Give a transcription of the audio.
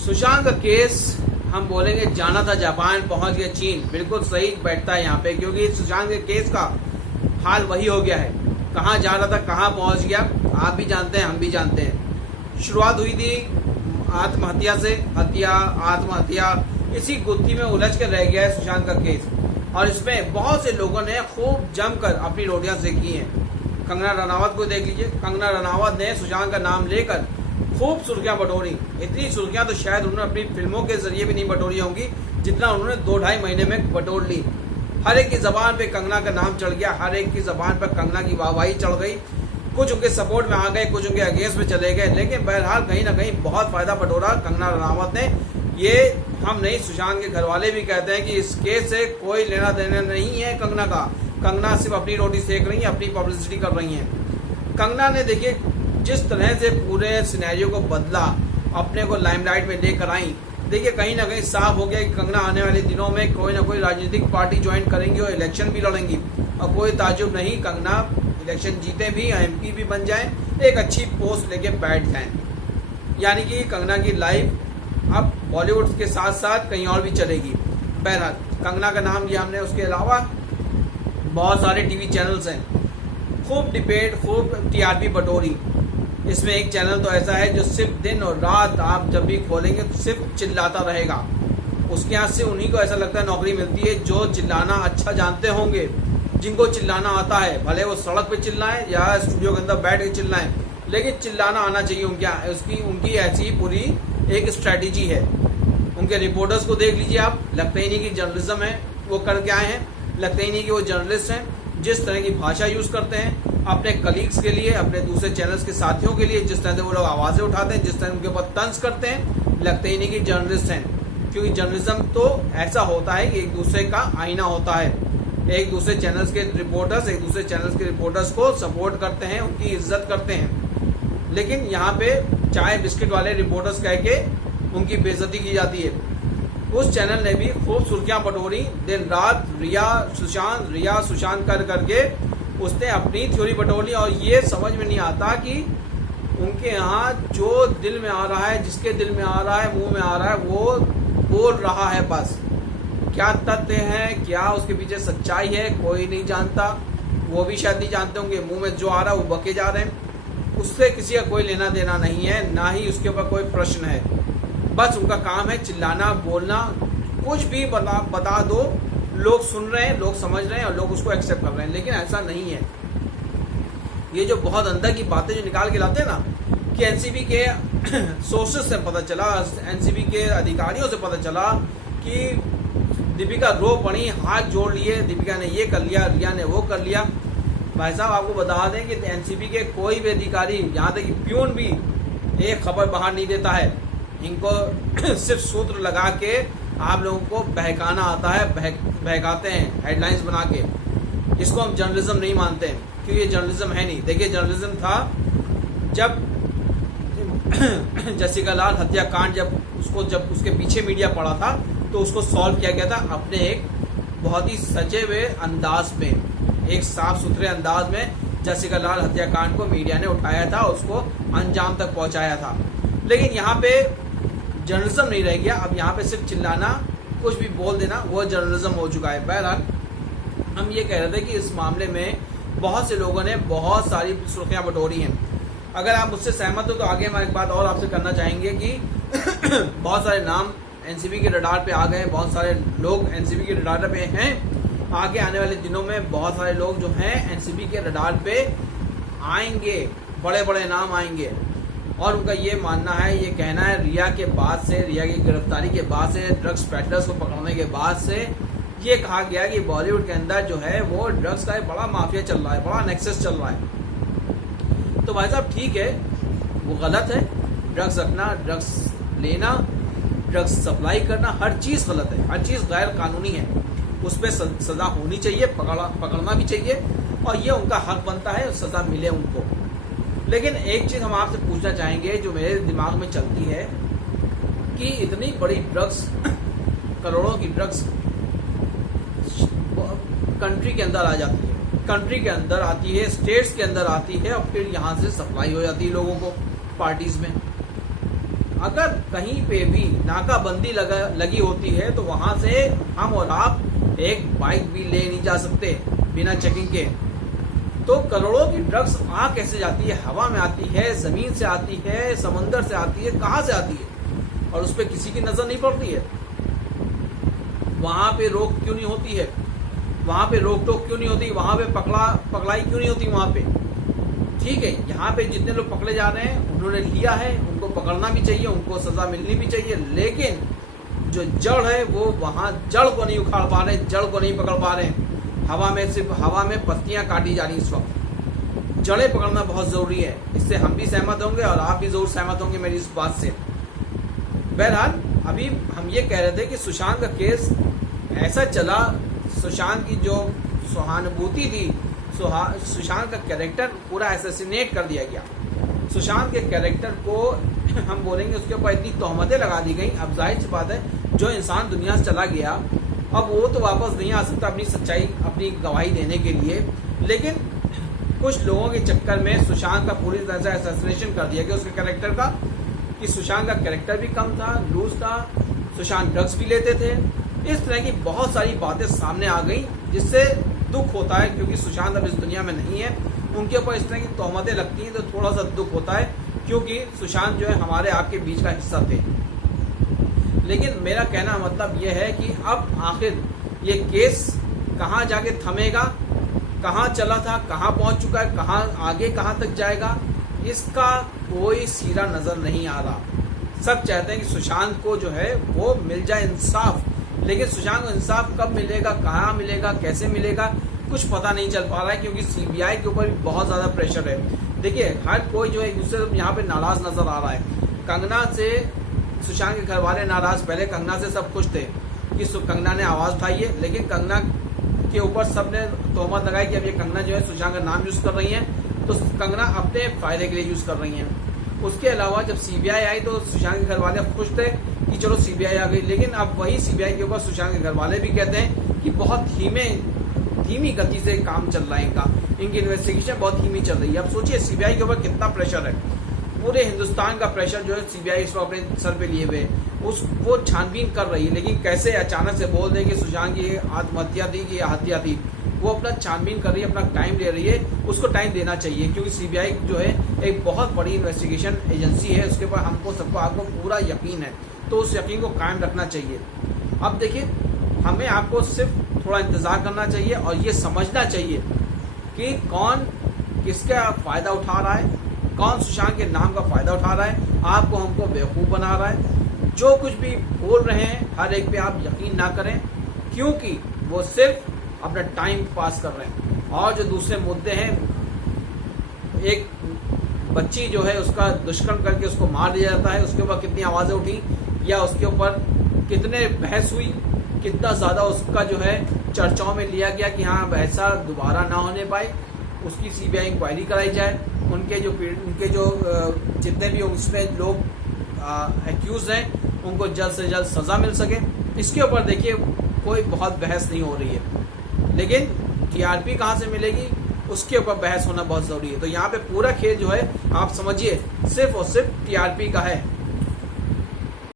सुशांत का केस हम बोलेंगे जाना था जापान, पहुंच गया चीन। बिल्कुल सही बैठता है यहाँ पे, क्योंकि सुशांत के केस का हाल वही हो गया है। कहाँ जा रहा था, कहाँ पहुंच गया, आप भी जानते हैं, हम भी जानते हैं। शुरुआत हुई थी आत्महत्या से, हत्या आत्महत्या, इसी गुत्थी में उलझ कर रह गया है सुशांत का केस। और इसमें बहुत से लोगों ने खूब जमकर अपनी रोटियां सेकी हैं। कंगना रनावत को देख लीजिए, कंगना रनावत ने सुशांत का नाम लेकर खूब सुर्खियां बटोरी। इतनी सुर्खियां तो शायद उन्होंने अपनी फिल्मों के जरिए भी नहीं बटोरी होंगी जितना उन्होंने 2-2.5 महीने में बटोर ली। हर एक की जबान पे कंगना का नाम चढ़ गया, हर एक की जबान पर कंगना की वाहवाही चढ़ गई। कुछ उनके सपोर्ट में आ गए, कुछ उनके अगेंस्ट में चले गए, लेकिन बहरहाल कहीं ना कहीं बहुत फायदा बटोरा कंगना रनावत ने। ये हम नहीं, सुशांत के घर वाले भी कहते हैं कि इस केस से कोई लेना देना नहीं है कंगना का। कंगना सिर्फ अपनी रोटी सेक रही है, अपनी पब्लिसिटी कर रही है। कंगना ने देखिए जिस तरह से पूरे सिनेरियो को बदला, अपने को लाइमलाइट में लेकर आई, देखिए कहीं ना कहीं साफ हो गया कि कंगना आने वाले दिनों में कोई ना कोई राजनीतिक पार्टी ज्वाइन करेंगी और इलेक्शन भी लड़ेंगी। और कोई ताजुब नहीं, कंगना इलेक्शन जीते भी, एमपी भी बन जाए, एक अच्छी पोस्ट लेके बैठ जाए। यानी कि कंगना की लाइफ अब बॉलीवुड के साथ साथ कहीं और भी चलेगी। बहरहाल कंगना का नाम लिया हमने, उसके अलावा बहुत सारे टीवी चैनल्स हैं, खूब डिबेट, खूब टीआरपी बटोरी। इसमें एक चैनल तो ऐसा है जो सिर्फ दिन और रात आप जब भी खोलेंगे तो सिर्फ चिल्लाता रहेगा। उसके यहाँ से उन्हीं को ऐसा लगता है नौकरी मिलती है जो चिल्लाना अच्छा जानते होंगे, जिनको चिल्लाना आता है, भले वो सड़क पे चिल्लाएं या स्टूडियो के अंदर बैठ के चिल्लाएं, लेकिन चिल्लाना आना चाहिए उनकी। उनकी ऐसी पूरी एक स्ट्रैटेजी है। उनके रिपोर्टर्स को देख लीजिए आप, लगता ही नहीं कि जर्नलिज्म है वो करके आए हैं, लगता ही नहीं कि वो जर्नलिस्ट हैं। जिस तरह की भाषा यूज करते हैं अपने कलीग्स के लिए, अपने दूसरे चैनल्स के साथियों के लिए, जिस तरह से वो लोग आवाजें उठाते हैं, जिस तरह उनके ऊपर तंज करते हैं, लगता ही नहीं कि जर्नलिस्ट हैं। क्योंकि जर्नलिज्म तो ऐसा होता है कि एक दूसरे का आईना होता है। एक दूसरे चैनल्स के रिपोर्टर्स एक दूसरे चैनल्स के रिपोर्टर्स को सपोर्ट करते हैं, उनकी इज्जत करते हैं। लेकिन यहाँ पे चाय बिस्किट वाले रिपोर्टर्स कह के उनकी बेइज्जती की जाती है। उस चैनल ने भी खूब सुर्खियां बटोरी, दिन रात रिया सुशांत कर करके उसने अपनी थ्योरी बटोरी। और ये समझ में नहीं आता कि उनके यहाँ जो दिल में आ रहा है, जिसके दिल में आ रहा है, मुंह में आ रहा है, वो बोल रहा है बस। क्या तथ्य है, क्या उसके पीछे सच्चाई है, कोई नहीं जानता। वो भी शायद नहीं जानते होंगे। मुंह में जो आ रहा है वो बके जा रहे हैं, उससे किसी का कोई लेना देना नहीं है, ना ही उसके ऊपर कोई प्रश्न है। बस उनका काम है चिल्लाना, बोलना, कुछ भी बता दो, लोग सुन रहे हैं, लोग समझ रहे हैं और लोग उसको एक्सेप्ट कर रहे हैं। लेकिन ऐसा नहीं है। ये जो बहुत अंदर की बातें जो निकाल के लाते हैं ना, कि एनसीबी के सोर्सेस से पता चला, एनसीबी के अधिकारियों से पता चला कि दीपिका रो पड़ी, हाथ जोड़ लिए, दीपिका ने ये कर लिया, रिया ने वो कर लिया। भाई साहब आपको बता दें कि एनसीबी के कोई भी अधिकारी, यहाँ तक कि प्यून भी एक खबर बाहर नहीं देता है। इनको सिर्फ सूत्र लगा के आप लोगों को बहकाना आता है, बहकाते हैं हेडलाइंस बना के। इसको हम जर्नलिज्म नहीं मानते हैं, क्योंकि ये जर्नलिज्म है नहीं। देखिए जर्नलिज्म था जब जसिका लाल हत्याकांड, जब उसके पीछे मीडिया पड़ा था तो उसको सॉल्व किया गया था अपने एक बहुत ही सजे हुए अंदाज में, एक साफ सुथरे अंदाज में जसिका लाल हत्याकांड को मीडिया ने उठाया था, उसको अंजाम तक पहुंचाया था। लेकिन यहाँ पे जर्नलिज्म नहीं रह गया। अब यहाँ पे सिर्फ चिल्लाना, कुछ भी बोल देना, वो जर्नलिज्म हो चुका है। बहरहाल हम ये कह रहे थे कि इस मामले में बहुत से लोगों ने बहुत सारी सुर्खियां बटोरी हैं। अगर आप मुझसे सहमत हो तो आगे हम एक बात और आपसे करना चाहेंगे कि बहुत सारे नाम एनसीबी के रडार पे आ गए, बहुत सारे लोग एनसीबी के रडार पे हैं। आगे आने वाले दिनों में बहुत सारे लोग जो हैं एनसीबी के रडार पे आएंगे, बड़े बड़े नाम आएंगे। और उनका ये मानना है, ये कहना है, रिया के बाद से, रिया की गिरफ्तारी के बाद से, ड्रग्स पेडलर्स को पकड़ने के बाद से ये कहा गया कि बॉलीवुड के अंदर जो है वो ड्रग्स का एक बड़ा माफिया चल रहा है, बड़ा नेक्सस चल रहा है। तो भाई साहब ठीक है, वो गलत है। ड्रग्स रखना, ड्रग्स लेना, ड्रग्स सप्लाई करना, हर चीज़ गलत है, हर चीज़ गैर कानूनी है। उस पर सज़ा होनी चाहिए, पकड़ना भी चाहिए और ये उनका हक बनता है, सज़ा मिले उनको। लेकिन एक चीज़ हम आपसे पूछना चाहेंगे जो मेरे दिमाग में चलती है कि इतनी बड़ी ड्रग्स, करोड़ों की ड्रग्स कंट्री के अंदर आ जाती है, कंट्री के अंदर आती है, स्टेट्स के अंदर आती है और फिर यहाँ से सप्लाई हो जाती है लोगों को पार्टीज में। अगर कहीं पे भी नाकाबंदी लगी होती है तो वहां से हम और आप एक बाइक भी ले नहीं जा सकते बिना चेकिंग के। तो करोड़ों की ड्रग्स वहां कैसे जाती है? हवा में आती है, जमीन से आती है, समंदर से आती है, कहां से आती है? और उस पर किसी की नजर नहीं पड़ती है। वहां पे रोक क्यों नहीं होती है? वहां पे रोक टोक क्यों नहीं होती? वहां पे पकड़ाई क्यों नहीं होती? वहां पे ठीक है, यहाँ पे जितने लोग पकड़े जा रहे हैं उन्होंने लिया है, उनको पकड़ना भी चाहिए, उनको सजा मिलनी भी चाहिए, लेकिन जो जड़ है वो वहां जड़ को नहीं उखाड़ पा रहे, जड़ को नहीं पकड़ पा रहे। हवा में सिर्फ हवा में पत्तियां काटी जा रही इस वक्त। जड़ें पकड़ना बहुत जरूरी है। इससे हम भी सहमत होंगे और आप भी जरूर सहमत होंगे मेरी इस बात से। बहरहाल अभी हम ये कह रहे थे कि सुशांत का केस ऐसा चला, सुशांत की जो सहानुभूति थी, सुशांत का कैरेक्टर पूरा असैसिनेट कर दिया गया। सुशांत के कैरेक्टर को हम बोलेंगे उसके ऊपर इतनी तोहमतें लगा दी गई। अब जाहिर सी बात है, जो इंसान दुनिया से चला गया अब वो तो वापस नहीं आ सकता अपनी सच्चाई, अपनी गवाही देने के लिए। लेकिन कुछ लोगों के चक्कर में सुशांत का पूरी तरह से असैसिनेशन कर दिया गया उसके कैरेक्टर का, कि सुशांत का कैरेक्टर भी कम था, लूज था, सुशांत ड्रग्स भी लेते थे। इस तरह की बहुत सारी बातें सामने आ गई जिससे दुख होता है, क्योंकि सुशांत अब इस दुनिया में नहीं है। उनके ऊपर इस तरह की तोहमतें लगती हैं तो थोड़ा सा दुख होता है, क्योंकि सुशांत जो है हमारे आपके बीच का हिस्सा थे। लेकिन मेरा कहना मतलब यह है कि अब आखिर ये केस कहाँ जाके थमेगा, कहाँ चला था, कहाँ पहुंच चुका है, कहाँ आगे कहाँ तक जाएगा, इसका कोई सीधा नजर नहीं आ रहा। सब चाहते हैं कि सुशांत को जो है वो मिल जाए इंसाफ, लेकिन सुशांत को इंसाफ कब मिलेगा, कहाँ मिलेगा, कैसे मिलेगा, कुछ पता नहीं चल पा रहा है, क्योंकि सीबीआई के ऊपर भी बहुत ज्यादा प्रेशर है। देखिए हर कोई जो है एक दूसरे से यहाँ पे नाराज नजर आ रहा है। कंगना से सुशांत के घर वाले नाराज, पहले कंगना से सब खुश थे कि कंगना ने आवाज उठाई है, लेकिन कंगना के ऊपर सबने तोहमत लगाई कि अब ये कंगना जो है सुशांत का नाम यूज कर रही है, तो कंगना अपने फायदे के लिए यूज कर रही है। उसके अलावा जब सीबीआई आई तो सुशांत के घर वाले खुश थे कि चलो सीबीआई आ गई, लेकिन अब वही सीबीआई के ऊपर सुशांत के घर वाले भी कहते हैं कि बहुत धीमी गति से काम चल रहा है इनका, इनकी इन्वेस्टिगेशन बहुत धीमी चल रही है। अब सोचिए सीबीआई के ऊपर कितना प्रेशर है, पूरे हिंदुस्तान का प्रेशर जो है सीबीआई इस वक्त अपने सर पे लिए हुए वो छानबीन कर रही है। लेकिन कैसे अचानक से बोल दे कि सुशांत की आत्महत्या थी कि हत्या थी, वो अपना छानबीन कर रही है, अपना टाइम ले रही है। उसको टाइम देना चाहिए, क्योंकि सीबीआई जो है एक बहुत बड़ी इन्वेस्टिगेशन एजेंसी है, उसके ऊपर हमको सबको आपको पूरा यकीन है, तो उस यकीन को कायम रखना चाहिए। अब देखिए हमें आपको सिर्फ थोड़ा इंतजार करना चाहिए और ये समझना चाहिए कि कौन किसका फायदा उठा रहा है, कौन सुशांत के नाम का फायदा उठा रहा है, आपको हमको बेवकूफ बना रहा है। जो कुछ भी बोल रहे हैं हर एक पे आप यकीन ना करें, क्योंकि वो सिर्फ अपना टाइम पास कर रहे हैं। और जो दूसरे मुद्दे हैं, एक बच्ची जो है उसका दुष्कर्म करके उसको मार दिया जाता है, उसके ऊपर कितनी आवाजें उठी या उसके ऊपर कितने बहस हुई, कितना ज्यादा उसका जो है चर्चाओं में लिया गया कि हाँ ऐसा दोबारा ना होने पाए, उसकी सीबीआई इंक्वायरी कराई जाए, उनके जो जितने भी उसमें लोग एक्यूज हैं उनको जल्द से जल्द सजा मिल सके। इसके ऊपर देखिए कोई बहुत बहस नहीं हो रही है, लेकिन टीआरपी कहाँ से मिलेगी उसके ऊपर बहस होना बहुत जरूरी है। तो यहाँ पे पूरा खेल जो है आप समझिए सिर्फ और सिर्फ टीआरपी का है।